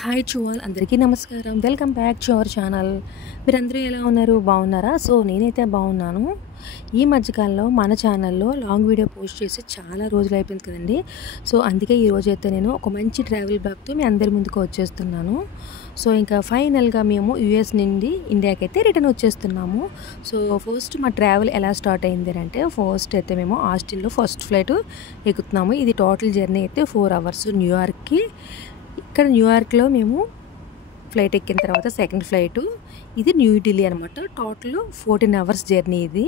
Hi to all, అందరికీ నమస్కారం. Welcome back to our channel. మీరందరూ ఎలా ఉన్నారు? బాగున్నారా? సో నేనైతే బాగున్నాను. ఈ మధ్యకాలంలో మన ఛానల్లో లాంగ్ వీడియో పోస్ట్ చేసి చాలా రోజులు అయిపోయింది కదండి. సో అందుకే ఈరోజు అయితే నేను ఒక మంచి ట్రావెల్ బ్లాగ్తో మీ అందరి ముందుకు వచ్చేస్తున్నాను. సో ఇంకా ఫైనల్గా మేము యూఎస్ నుండి ఇండియాకి అయితే రిటర్న్ వచ్చేస్తున్నాము. సో ఫస్ట్ మా ట్రావెల్ ఎలా స్టార్ట్ అయింది అంటే, ఫస్ట్ అయితే మేము ఆస్టిన్లో ఫస్ట్ ఫ్లైట్ ఎక్కుతున్నాము. ఇది టోటల్ జర్నీ అయితే 4 hours న్యూయార్క్కి. ఇక్కడ న్యూయార్క్లో మేము ఫ్లైట్ ఎక్కిన తర్వాత సెకండ్ ఫ్లైటు ఇది న్యూఢిల్లీ అనమాట. టోటల్ 14 hours జర్నీ ఇది.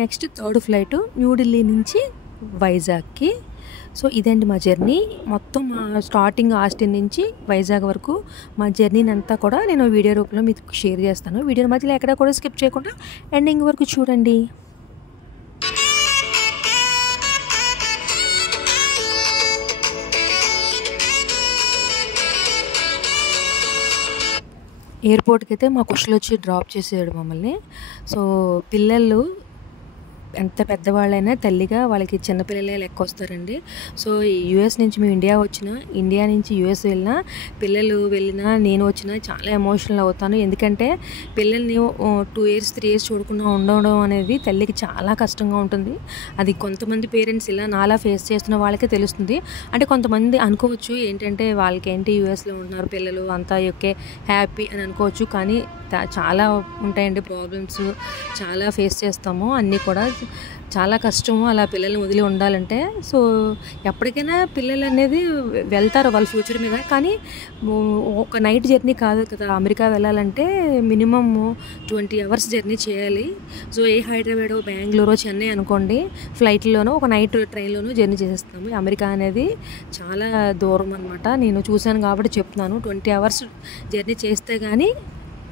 నెక్స్ట్ థర్డ్ ఫ్లైటు న్యూఢిల్లీ నుంచి వైజాగ్కి. సో ఇదండి మా జర్నీ మొత్తం. మా స్టార్టింగ్ ఆస్టిన్ నుంచి వైజాగ్ వరకు మా జర్నీని అంతా కూడా నేను వీడియో రూపంలో మీకు షేర్ చేస్తాను. వీడియోని మధ్యలో ఎక్కడ కూడా స్కిప్ చేయకుండా ఎండింగ్ వరకు చూడండి. ఎయిర్పోర్ట్కి అయితే మా కుషలు వచ్చి డ్రాప్ చేసేవాడు మమ్మల్ని. సో పిల్లలు ఎంత పెద్దవాళ్ళైనా తల్లిగా వాళ్ళకి చిన్నపిల్లలే లెక్క వస్తారండి. సో యూఎస్ నుంచి మేము ఇండియా నుంచి యూఎస్ వెళ్ళినా, పిల్లలు వెళ్ళినా, నేను వచ్చినా చాలా ఎమోషనల్ అవుతాను. ఎందుకంటే పిల్లల్ని 2 years 3 years చూడకుండా ఉండడం అనేది తల్లికి చాలా కష్టంగా ఉంటుంది. అది కొంతమంది పేరెంట్స్ ఇలా నాలా ఫేస్ చేస్తున్న వాళ్ళకే తెలుస్తుంది. అంటే కొంతమంది అనుకోవచ్చు ఏంటంటే వాళ్ళకేంటి యూఎస్లో ఉంటున్నారు పిల్లలు అంతా ఓకే హ్యాపీ అని అనుకోవచ్చు. కానీ చాలా ఉంటాయండి ప్రాబ్లమ్స్, చాలా ఫేస్ చేస్తాము. అన్నీ కూడా చాలా కష్టము అలా పిల్లల్ని వదిలి ఉండాలంటే. సో ఎప్పటికైనా పిల్లలు అనేది వెళ్తారు వాళ్ళ ఫ్యూచర్ మీద. కానీ ఒక నైట్ జర్నీ కాదు కదా, అమెరికా వెళ్ళాలంటే మినిమం 20 hours జర్నీ చేయాలి. సో హైదరాబాద్, బెంగళూరు, చెన్నై అనుకోండి, ఫ్లైట్లోనూ ఒక నైట్ ట్రైన్లోనూ జర్నీ చేసేస్తాము. అమెరికా అనేది చాలా దూరం అనమాట. నేను చూశాను కాబట్టి చెప్తున్నాను. 20 hours జర్నీ చేస్తే కానీ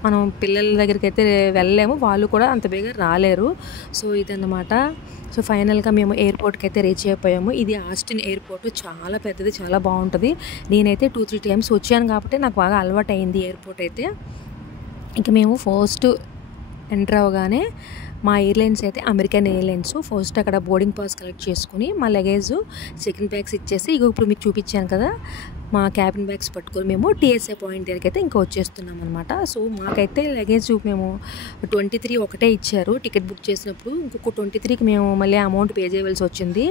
మనం పిల్లల దగ్గరికి అయితే వెళ్ళలేము, వాళ్ళు కూడా అంత బేగా రాలేరు. సో ఇదన్నమాట. సో ఫైనల్గా మేము ఎయిర్పోర్ట్కి అయితే రీచ్ అయిపోయాము. ఇది ఆస్టిన్ ఎయిర్పోర్ట్, చాలా పెద్దది, చాలా బాగుంటుంది. నేనైతే 2-3 times వచ్చాను కాబట్టి నాకు బాగా అలవాటు అయింది ఎయిర్పోర్ట్ అయితే. ఇంకా మేము ఫస్ట్ ఎంటర్ అవగానే మా ఎయిర్లైన్స్ అయితే అమెరికన్ ఎయిర్లైన్స్. ఫస్ట్ అక్కడ బోర్డింగ్ పాస్ కలెక్ట్ చేసుకుని మా లగేజ్ చెకింగ్ బ్యాగ్స్ ఇచ్చేసి ఇప్పుడు మీకు చూపించాను కదా మా క్యాబిన్ బ్యాగ్స్ పట్టుకొని మేము టీఎస్ఏ పాయింట్ దగ్గరికి అయితే ఇంకా వచ్చేస్తున్నాం అనమాట. సో మాకైతే లగేజ్ మేము 23 ఒకటే ఇచ్చారు టికెట్ బుక్ చేసినప్పుడు. ఇంకొక 23కి మేము మళ్ళీ అమౌంట్ పే చేయవలసి వచ్చింది.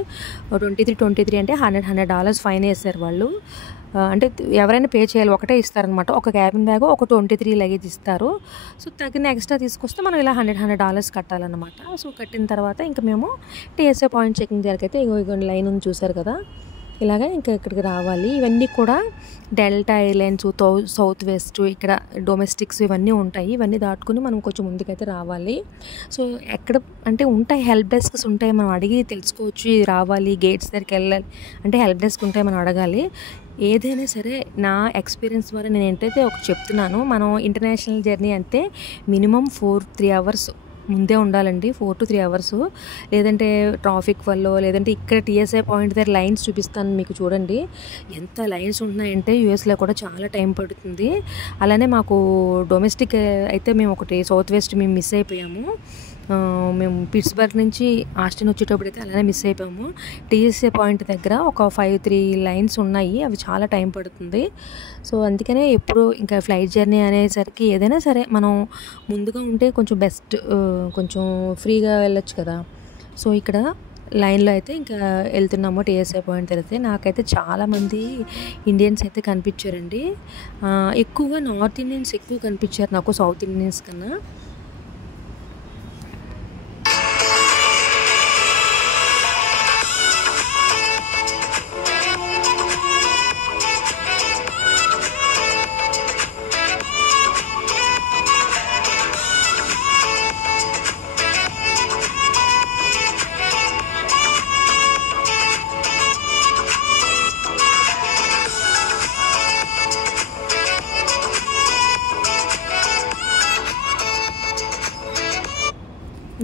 23 అంటే $100 ఫైన్ వేశారు వాళ్ళు. అంటే ఎవరైనా పే చేయాలి, ఒకటే ఇస్తారనమాట. ఒక క్యాబిన్ బ్యాగ్, ఒక 23 లగేజ్ ఇస్తారు. సో తగిన ఎక్స్ట్రా తీసుకొస్తే మనం ఇలా $100 కట్టాలన్నమాట. సో కట్టిన తర్వాత ఇంకా మేము టీఎస్ఏ పాయింట్ చెకింగ్ దగ్గరికి అయితే ఇగో లైన్ ఉంది చూసారు కదా, ఇలాగ ఇంకా ఇక్కడికి రావాలి. ఇవన్నీ కూడా డెల్టా ఎయిర్లైన్స్, సౌత్ వెస్ట్, ఇక్కడ డొమెస్టిక్స్ ఇవన్నీ ఉంటాయి. ఇవన్నీ దాటుకుని మనం కొంచెం ముందుకైతే రావాలి. సో ఎక్కడ అంటే ఉంటాయి హెల్ప్ డెస్క్స్ ఉంటాయి, మనం అడిగి తెలుసుకోవచ్చు. ఇది రావాలి, గేట్స్ దగ్గరికి వెళ్ళాలి అంటే హెల్ప్ డెస్క్ ఉంటాయి, మనం అడగాలి. ఏదైనా సరే నా ఎక్స్పీరియన్స్ ద్వారా నేను ఏంటైతే ఒక చెప్తున్నాను. మనం ఇంటర్నేషనల్ జర్నీ అంటే మినిమం 3 hours ముందే ఉండాలండి. 4 to 3 hours. లేదంటే ట్రాఫిక్ వల్ల, లేదంటే ఇక్కడ టీఎస్ఐ పాయింట్ దగ్గర లైన్స్ చూపిస్తాను మీకు చూడండి. ఎంత లైన్స్ ఉంటున్నాయంటే యూఎస్లో కూడా చాలా టైం పడుతుంది. అలానే మాకు డొమెస్టిక్ అయితే మేము ఒకటి సౌత్ వెస్ట్ మేము మిస్ అయిపోయాము. మేము పిట్స్బర్గ్ నుంచి ఆస్టిన్ వచ్చేటప్పుడు అయితే అలానే మిస్ అయిపోయాము. టీఎస్ఏ పాయింట్ దగ్గర ఒక 5-3 lines ఉన్నాయి, అవి చాలా టైం పడుతుంది. సో అందుకనే ఎప్పుడు ఇంకా ఫ్లైట్ జర్నీ అనేసరికి ఏదైనా సరే మనం ముందుగా ఉంటే కొంచెం బెస్ట్, కొంచెం ఫ్రీగా వెళ్ళొచ్చు కదా. సో ఇక్కడ లైన్లో అయితే ఇంకా వెళ్తున్నాము టీఎస్ఐ పాయింట్ తెలిస్తే. నాకైతే చాలామంది ఇండియన్స్ అయితే కనిపించారండి. ఎక్కువగా నార్త్ ఇండియన్స్ ఎక్కువ కనిపించారు నాకు సౌత్ ఇండియన్స్ కన్నా.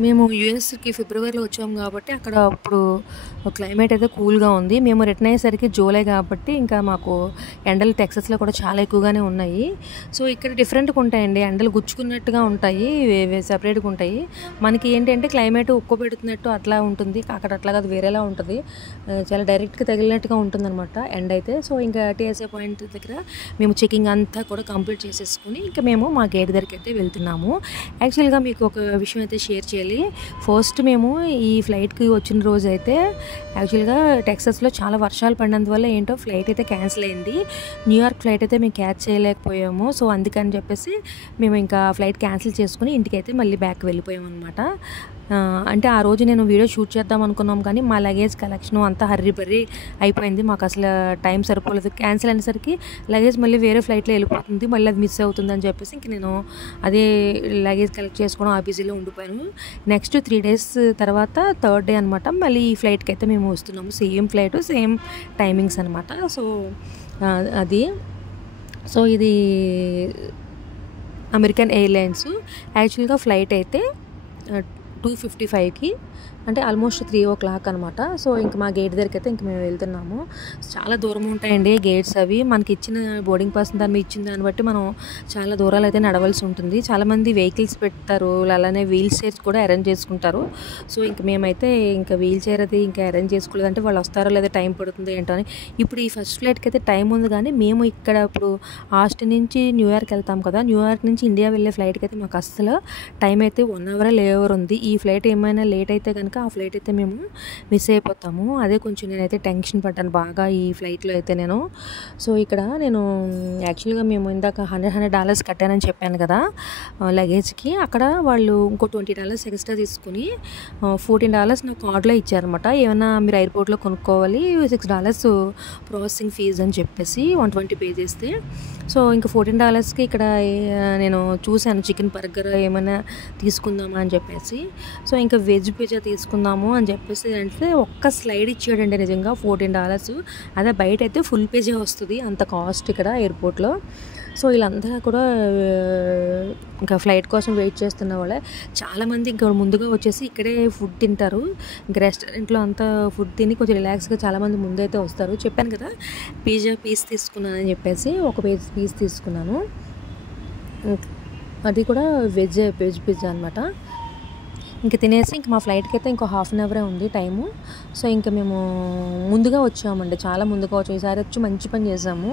మేము యూఎస్కి ఫిబ్రవరిలో వచ్చాము కాబట్టి అక్కడ అప్పుడు క్లైమేట్ అయితే కూల్గా ఉంది. మేము రిటర్న్ అయ్యేసరికి జూలై కాబట్టి ఇంకా మాకు ఎండలు టెక్సస్లో కూడా చాలా ఎక్కువగానే ఉన్నాయి. సో ఇక్కడ డిఫరెంట్గా ఉంటాయండి, ఎండలు గుచ్చుకున్నట్టుగా ఉంటాయి, సెపరేట్గా ఉంటాయి. మనకి ఏంటంటే క్లైమేట్ ఉక్కు పెడుతున్నట్టు అట్లా ఉంటుంది, అక్కడ అట్లా కాదు, వేరేలా ఉంటుంది, చాలా డైరెక్ట్గా తగిలినట్టుగా ఉంటుంది అనమాట ఎండ అయితే. సో ఇంకా టీఎస్ఏ పాయింట్ దగ్గర మేము చెకింగ్ అంతా కూడా కంప్లీట్ చేసేసుకుని ఇంకా మేము మా గేట్ దగ్గరికి అయితే వెళ్తున్నాము. యాక్చువల్గా మీకు ఒక విషయం అయితే షేర్ చేయాలి. ఫస్ట్ మేము ఈ ఫ్లైట్కి వచ్చిన రోజు అయితే యాక్చువల్గా టెక్సస్లో చాలా వర్షాలు పడినందువల్ల ఏంటో ఫ్లైట్ అయితే క్యాన్సిల్ అయింది. న్యూయార్క్ ఫ్లైట్ అయితే మేము క్యాచ్ చేయలేకపోయాము. సో అందుకని చెప్పేసి మేము ఇంకా ఫ్లైట్ క్యాన్సిల్ చేసుకుని ఇంటికైతే మళ్ళీ బ్యాక్ వెళ్ళిపోయాము అనమాట. అంటే ఆ రోజు నేను వీడియో షూట్ చేద్దాం అనుకున్నాం, కానీ మా లగేజ్ కలెక్షన్ అంతా హర్రీ బర్రీ అయిపోయింది, మాకు అసలు టైం సరిపోలేదు. క్యాన్సిల్ అనేసరికి లగేజ్ మళ్ళీ వేరే ఫ్లైట్లో వెళ్ళిపోతుంది, మళ్ళీ అది మిస్ అవుతుంది అని చెప్పేసి ఇంక నేను అదే లగేజ్ కలెక్ట్ చేసుకోవడం ఆ బిజీలో ఉండిపోయాను. నెక్స్ట్ 3 days తర్వాత థర్డ్ డే అనమాట మళ్ళీ ఈ ఫ్లైట్కి అయితే మేము వస్తున్నాము. సేమ్ ఫ్లైట్, సేమ్ టైమింగ్స్ అనమాట. సో అది ఇది అమెరికన్ ఎయిర్లైన్స్. యాక్చువల్గా ఫ్లైట్ అయితే 2:55కి, అంటే ఆల్మోస్ట్ 3 o'clock అనమాట. సో ఇంక మా గేట్ దగ్గరికి అయితే ఇంక మేము వెళ్తున్నాము. చాలా దూరం ఉంటాయండి గేట్స్ అవి. మనకి ఇచ్చిన బోర్డింగ్ పాస్ దాన్ని ఇచ్చిన దాన్ని బట్టి మనం చాలా దూరాలు అయితే నడవలసి ఉంటుంది. చాలామంది వెహికల్స్ పెడతారు, అలానే వీల్ చైర్స్ కూడా అరేంజ్ చేసుకుంటారు. సో ఇంక మేమైతే ఇంకా వీల్ చైర్ అది ఇంకా అరేంజ్ చేసుకోలేదంటే వాళ్ళు వస్తారో లేదా టైం పడుతుందో ఏంటో అని. ఇప్పుడు ఈ ఫస్ట్ ఫ్లైట్కి అయితే టైం ఉంది, కానీ మేము ఇక్కడ ఇప్పుడు ఆస్టిన్ నుంచి న్యూయార్క్ వెళ్తాం కదా, న్యూయార్క్ నుంచి ఇండియా వెళ్ళే ఫ్లైట్కి అయితే మాకు అస్సలు టైం అయితే 1 hour లేఓవర్ ఉంది. ఈ ఫ్లైట్ ఏమైనా లేట్ అయితే కనుక ఆ ఫ్లైట్ అయితే మేము మిస్ అయిపోతాము. అదే కొంచెం నేనైతే టెన్షన్ పడ్డాను బాగా ఈ ఫ్లైట్లో అయితే నేను. సో ఇక్కడ నేను యాక్చువల్గా మేము ఇందాక $100 కట్టానని చెప్పాను కదా లగేజ్కి. అక్కడ వాళ్ళు ఇంకో $20 ఎక్స్ట్రా తీసుకుని $14 నాకు కార్డులో ఇచ్చారనమాట. ఏమైనా మీరు ఎయిర్పోర్ట్లో కొనుక్కోవాలి, $6 ప్రాసెసింగ్ ఫీజు అని చెప్పేసి 120 పే చేస్తే. సో ఇంకా $14కి ఇక్కడ నేను చూశాను చికెన్ బర్గర్ ఏమైనా తీసుకుందామా అని చెప్పేసి. సో ఇంకా వెజ్ పిజ్జా తీసుకుందాము అని చెప్పేసి అంటే ఒక్క స్లైడ్ ఇచ్చాడండి నిజంగా $14. అదే బయట అయితే ఫుల్ పిజ్జా వస్తుంది, అంత కాస్ట్ ఇక్కడ ఎయిర్పోర్ట్లో. సో వీళ్ళందరూ కూడా ఇంకా ఫ్లైట్ కోసం వెయిట్ చేస్తున్న వాళ్ళే. చాలామంది ఇంకా ముందుగా వచ్చేసి ఇక్కడే ఫుడ్ తింటారు. ఇంకా రెస్టారెంట్లో అంతా ఫుడ్ తిని కొంచెం రిలాక్స్గా చాలామంది ముందైతే వస్తారు. చెప్పాను కదా పిజ్జా పీస్ తీసుకున్నానని చెప్పేసి, ఒక పీస్ తీసుకున్నాను. అది కూడా వెజ్ పిజ్జా అనమాట. ఇంక తినేసి ఇంక మా ఫ్లైట్కి అయితే ఇంకో 1/2 hour ఉంది టైము. సో ఇంకా మేము ముందుగా వచ్చామండి, చాలా ముందుగా వచ్చాము. ఈసారి వచ్చి మంచి పని చేసాము,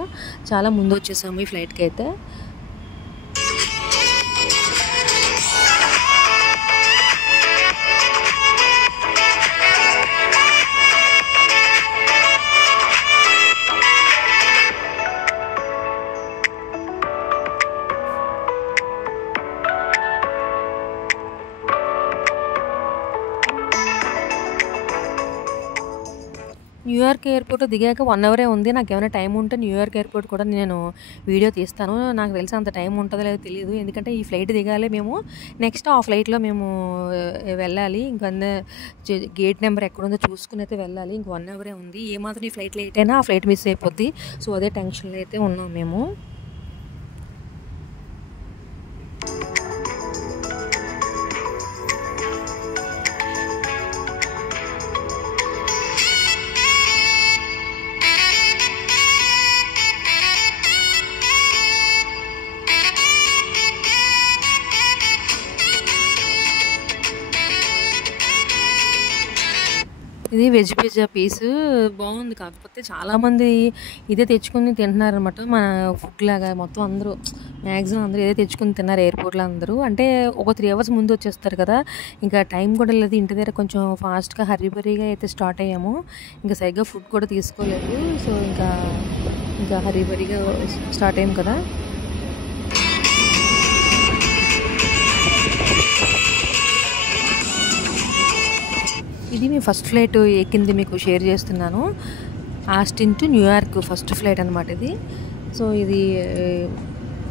చాలా ముందు వచ్చేసాము ఈ ఫ్లైట్కి అయితే. న్యూయార్క్ ఎయిర్పోర్ట్ దిగాక 1 hour ఉంది. నాకు ఏమైనా టైం ఉంటే న్యూయార్క్ ఎయిర్పోర్ట్ కూడా నేను వీడియో తీస్తాను. నాకు తెలిసి అంత టైం ఉంటుందో లేదో తెలియదు, ఎందుకంటే ఈ ఫ్లైట్ దిగాలి మేము, నెక్స్ట్ ఆ ఫ్లైట్లో మేము వెళ్ళాలి. ఇంకా గేట్ నెంబర్ ఎక్కడుందో చూసుకుని అయితే వెళ్ళాలి. ఇంక 1 hour ఉంది. ఏమాత్రం ఈ ఫ్లైట్ లేట్ అయినా ఆ ఫ్లైట్ మిస్ అయిపోద్ది. సో అదే టెన్షన్లో అయితే ఉన్నాం మేము. ఇది వెజ్ పిజ్జా పీసు బాగుంది, కాకపోతే చాలామంది ఇదే తెచ్చుకుని తింటున్నారనమాట. మన ఫుడ్ లాగా మొత్తం అందరూ మ్యాక్సిమం అందరూ ఇదే తెచ్చుకుని తిన్నారు ఎయిర్పోర్ట్లో అందరూ. అంటే ఒక 3 hours ముందు వచ్చేస్తారు కదా, ఇంకా టైం కూడా లేదు. ఇంటి దగ్గర కొంచెం ఫాస్ట్గా హరీబరీగా అయితే స్టార్ట్ అయ్యాము, ఇంకా సరిగ్గా ఫుడ్ కూడా తీసుకోలేదు. సో ఇంకా హరీబరీగా స్టార్ట్ అయ్యాం కదా. ఇది మీ ఫస్ట్ ఫ్లైట్ ఎక్కింది మీకు షేర్ చేస్తున్నాను. Austin to New York first flight అనమాట ఇది. సో ఇది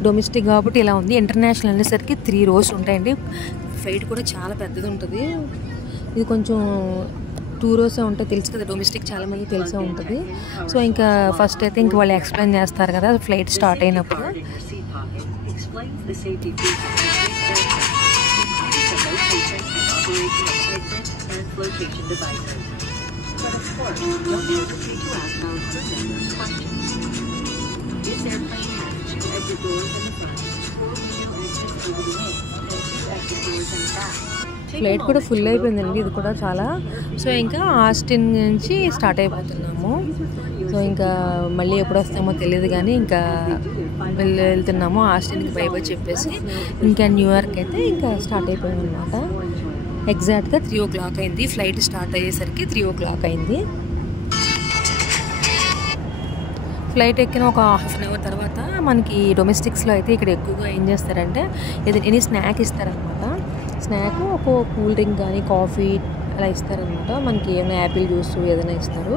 డొమెస్టిక్ కాబట్టి ఇలా ఉంది. ఇంటర్నేషనల్ అనేసరికి 3 rows ఉంటాయండి. ఫ్లైట్ కూడా చాలా పెద్దది ఉంటుంది. ఇది కొంచెం 2 rows ఉంటాయి, తెలుసు కదా, డొమెస్టిక్ చాలామంది తెలిసే ఉంటుంది. సో ఇంకా ఫస్ట్ అయితే ఇంక వాళ్ళు ఎక్స్ప్లెయిన్ చేస్తారు కదా ఫ్లైట్ స్టార్ట్ అయినప్పుడు. Of course, don't hesitate to ask our crew members questions. This airplane has 2 exit doors in the front, 4 window exits over the wings, and 2 exit doors in the back. Flight కూడా full అయిపోయిందండి ఇది కూడా చాలా. So ఇంకా Austin నుంచి start అయిపోతున్నాము. So ఇంకా మళ్ళీ ఎప్పుడు వస్తామో తెలియదు కానీ ఇంకా వెళ్తున్నాము ఆస్టిన్కి బై బై చెప్పేసి ఇంకా న్యూయార్క్ అయితే ఇంకా స్టార్ట్ అయిపోయాం అనమాట. ఎగ్జాక్ట్గా 3 o'clock అయింది. ఫ్లైట్ స్టార్ట్ అయ్యేసరికి 3 o'clock అయింది. ఫ్లైట్ ఎక్కిన ఒక హాఫ్ అన్ అవర్ తర్వాత మనకి డొమెస్టిక్స్లో అయితే ఇక్కడ ఎక్కువగా ఏం చేస్తారంటే ఎనీ స్నాక్ ఇస్తారనమాట. స్నాక్ ఒక కూల్ డ్రింక్ కానీ కాఫీ అలా ఇస్తారనమాట. మనకి ఏమైనా యాపిల్ జ్యూస్ ఏదైనా ఇస్తారు.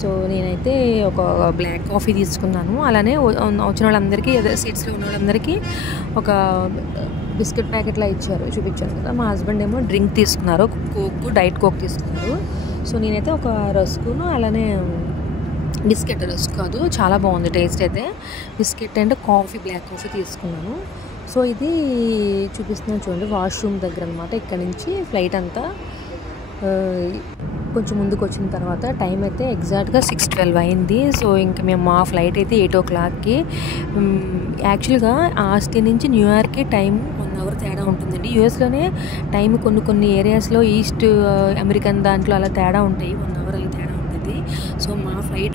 సో నేనైతే ఒక బ్లాక్ కాఫీ తీసుకున్నాను. అలానే వచ్చిన వాళ్ళందరికీ సీట్స్లో ఉన్న వాళ్ళందరికీ ఒక బిస్కెట్ ప్యాకెట్లా ఇచ్చారు, చూపించాను కదా. మా హస్బెండ్ ఏమో డ్రింక్ తీసుకున్నారు, కోక్, డైట్ కోక్ తీసుకున్నారు. సో నేనైతే ఒక రస్కును అలానే బిస్కెట్, రస్క్ కాదు, చాలా బాగుంది టేస్ట్ అయితే. Biscuit and coffee, black coffee తీసుకున్నాను. సో ఇది చూపిస్తున్నాను చూడండి, వాష్రూమ్ దగ్గర అనమాట. ఇక్కడ నుంచి ఫ్లైట్ అంతా కొంచెం ముందుకు వచ్చిన తర్వాత టైం అయితే ఎగ్జాక్ట్గా 6:12 అయింది. సో ఇంకా మేము మా ఫ్లైట్ అయితే 8 o'clockకి. యాక్చువల్గా ఆస్టిన్ నుంచి న్యూయార్క్కి టైం 1 hour తేడా ఉంటుందండి. యూఎస్లోనే టైం కొన్ని ఏరియాస్లో ఈస్ట్ అమెరికన్ దాంట్లో అలా తేడా ఉంటాయి, 1 hour అలా తేడా ఉంటుంది. సో మా ఫ్లైట్